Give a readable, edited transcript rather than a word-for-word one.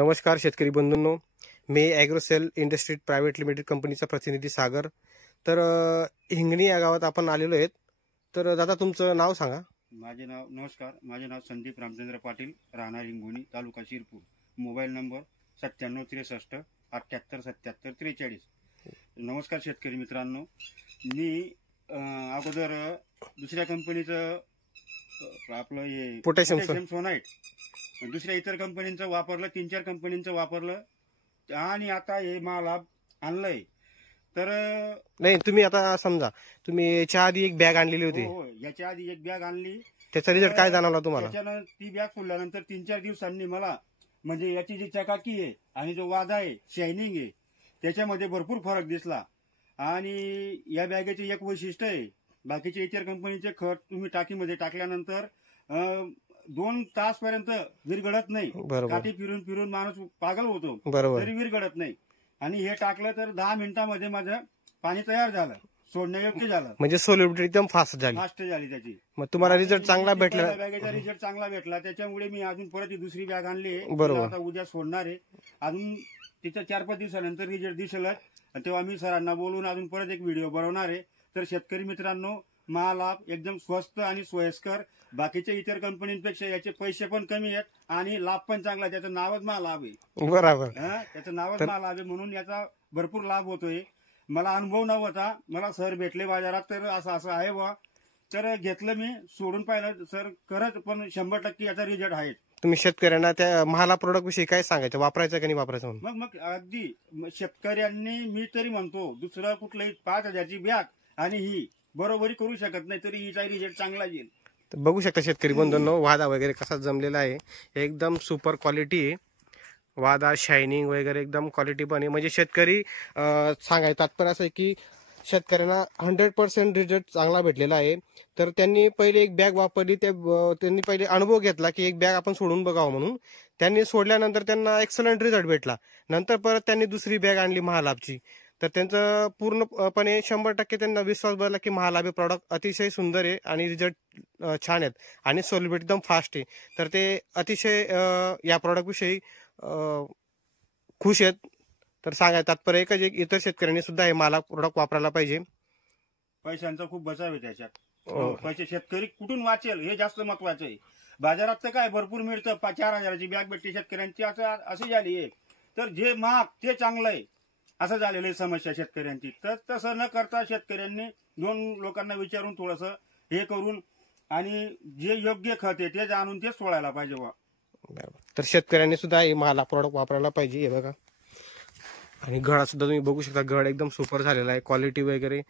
नमस्कार शेतकरी बंधूंनो, मी ॲग्रोसेल industry private limited कंपनीचा प्रतिनिधी सागर। तर हिंगणी या गावात आपण आलेलो आहेत। तर दादा तुमचं नाव सांगा। नमस्कार, माझे नाव संदीप रामचंद्र पाटील, राहणार हिंगोली, तालुका शिरपूर। Mobile number 9763 78 77 43। नमस्कार शेतकरी मित्रांनो, मी अगोदर दुसऱ्या कंपनीचं आपलं हे पोटॅशियम सोनाइट, दुसऱ्या इतर कंपनीचं वापरलं, 3-4 कंपनीचं वापरलं आणि आता हे मला आणलंय। तर नाही, तुम्ही आता समजा तुम्ही याच्या आधी एक बॅग आणलेली होती। हो, याच्या आधी एक बॅग आणली। त्याचा रिझल्ट काय जाणवला तुम्हाला? त्याच्यानं ती बॅग सोडल्यानंतर 3-4 दिवसांनी मला म्हणजे याची जी चकाकी आहे आणि जो वादा आहे, शायनिंग आहे, त्याच्यामध्ये भरपूर फरक दिसला। आणि या बॅगेचे एक वैशिष्ट्य आहे, बाकीचे इतर कंपनीचे खत तुम्ही टाकीमध्ये टाकल्यानंतर 2 तास पर्यंत विरघळत नाही। काठी फिरून फिरून माणूस पागल होतो, तरी विरघळत नाही। आणि हे टाकलं तर 10 मिनिटांमध्ये माझं पाणी तयार झालं, सोडण्यायोग्य झालं। म्हणजे सोल्युबिलिटी एकदम फास्ट झाली त्याची। मग तुम्हाला रिझल्ट चांगला भेटला? बॅगेचा रिझल्ट चांगला भेटला, त्याच्यामुळे मी अजून परत दुसरी बॅग आणली, आता उद्या सोडणार आहे। अजून तिच्या 4-5 दिवसानंतर रिझल्ट दिसेलच, तेव्हा मी सरांना बोलून अजून परत एक व्हिडिओ बनवणार आहे। तर शेतकरी मित्रांनो, महालाभ एकदम स्वस्त आणि सोयीस्कर, बाकीच्या इतर कंपनीपेक्षा याचे पैसे पण कमी आहेत आणि लाभ पण चांगला। त्याचं नावच महालाभ आहे। बरोबर, त्याचं नावच महालाभ आहे, म्हणून याचा भरपूर लाभ होतोय। मला अनुभव नव्हता, मला सर भेटले बाजारात, तर असं आहे बा, तर घेतलं, मी सोडून पाहिलं सर, खरंच पण 100% याचा रिझल्ट आहे। तुम्ही शेतकऱ्यांना त्या महाला प्रोडक्ट विषयी काय सांगायचं, वापरायचं की नाही वापरायचं? मग अगदी शेतकऱ्यांनी, मी तरी म्हणतो, दुसरं कुठलंही 5,000ची बॅग आणि ही बरोबरी करू शकत नाही, तरी हिचा रिझल्ट चांगला येईल। तर बघू शकता शेतकरी बंधूंनो, वादा वगैरे कसा जमलेला आहे, एकदम सुपर क्वालिटी आहे। वादा, शायनिंग वगैरे एकदम क्वालिटी पण आहे। म्हणजे शेतकरी सांगायचं तात्पर्य असं आहे की शेतकऱ्यांना 100% रिझल्ट चांगला भेटलेला आहे। तर त्यांनी पहिले एक बॅग वापरली, त्यांनी पहिले अनुभव घेतला की एक बॅग आपण सोडून बघावं म्हणून। त्यांनी सोडल्यानंतर त्यांना एक्सलंट रिझल्ट भेटला। नंतर परत त्यांनी दुसरी बॅग आणली महालाभची, तर त्यांचं पूर्णपणे 100% त्यांना विश्वास बसला की महालाभ हे प्रॉडक्ट अतिशय सुंदर आहे आणि रिझल्ट छान आहेत आणि सोल्युबिलिटी एकदम फास्ट आहे। तर ते अतिशय या प्रॉडक्ट विषयी खुश आहेत। तर सांगायचं तात्पर्य एकच, इतर शेतकऱ्यांनी सुद्धा हे मला प्रोडक्ट वापरायला पाहिजे। पैशांचा खूप बचाव आहे त्याच्यात, पैसे शेतकरी कुठून वाचेल हे जास्त महत्वाचं आहे। बाजारात तर काय भरपूर मिळतं, 4,000ची बॅग भेटते शेतकऱ्यांची, अशी झाली आहे। तर जे महाग ते चांगलं आहे, असं झालेलं आहे समस्या शेतकऱ्यांची। तर तसं न करता शेतकऱ्यांनी 2 लोकांना विचारून थोडंसं हे करून आणि जे योग्य खत आहे ते जाणून ते सोडायला पाहिजे। तर शेतकऱ्यांनी सुद्धा हे मला प्रोडक्ट वापरायला पाहिजे। हे बघा, आणि घडा सुद्धा तुम्ही बघू शकता, घड एकदम सुपर झालेला आहे, क्वालिटी वगैरे